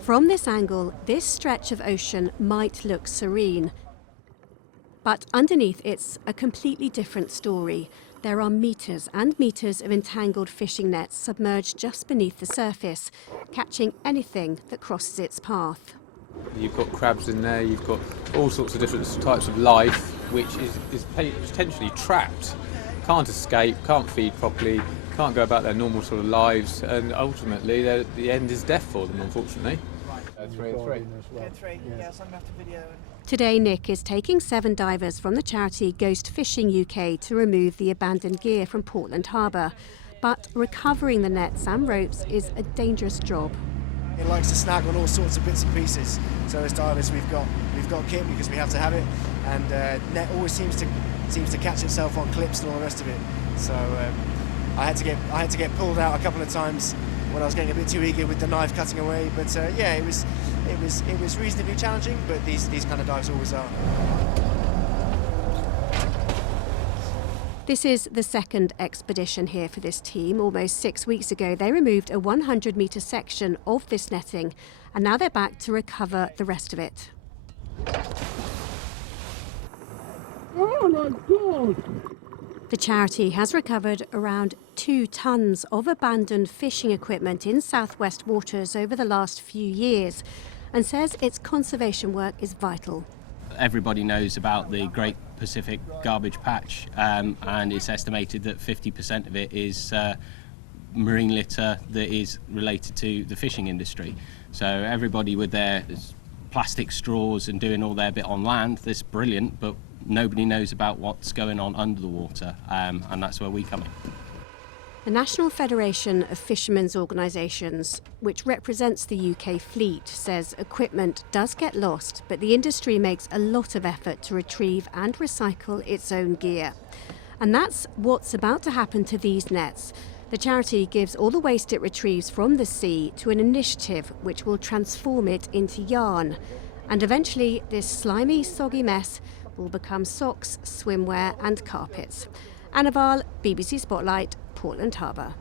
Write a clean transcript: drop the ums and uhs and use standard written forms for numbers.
From this angle, this stretch of ocean might look serene. But underneath, it's a completely different story. There are meters and meters of entangled fishing nets submerged just beneath the surface, catching anything that crosses its path. You've got crabs in there, you've got all sorts of different types of life, which is potentially trapped. Can't escape, can't feed properly, can't go about their normal sort of lives, and ultimately the end is death for them, unfortunately. Three and three. Yes, I'm going to have to video. Today, Nick is taking 7 divers from the charity Ghost Fishing UK to remove the abandoned gear from Portland Harbour. But recovering the nets and ropes is a dangerous job. It likes to snag on all sorts of bits and pieces. So as divers, we've got kit because we have to have it, and net always seems to catch itself on clips and all the rest of it. So I had to get pulled out a couple of times when I was getting a bit too eager with the knife cutting away. But yeah, it was reasonably challenging. But these kind of dives always are. This is the second expedition here for this team. Almost 6 weeks ago, they removed a 100-metre section of this netting, and now they're back to recover the rest of it. Oh my God! The charity has recovered around 2 tonnes of abandoned fishing equipment in southwest waters over the last few years, and says its conservation work is vital. Everybody knows about the Great Pacific Garbage Patch, and it's estimated that 50% of it is marine litter that is related to the fishing industry. So everybody with their plastic straws and doing all their bit on land, that's brilliant, but nobody knows about what's going on under the water, and that's where we come in. The National Federation of Fishermen's Organisations, which represents the UK fleet, says equipment does get lost, but the industry makes a lot of effort to retrieve and recycle its own gear. And that's what's about to happen to these nets. The charity gives all the waste it retrieves from the sea to an initiative which will transform it into yarn. And eventually, this slimy, soggy mess will become socks, swimwear and carpets. Anna Val, BBC Spotlight, Portland Harbour.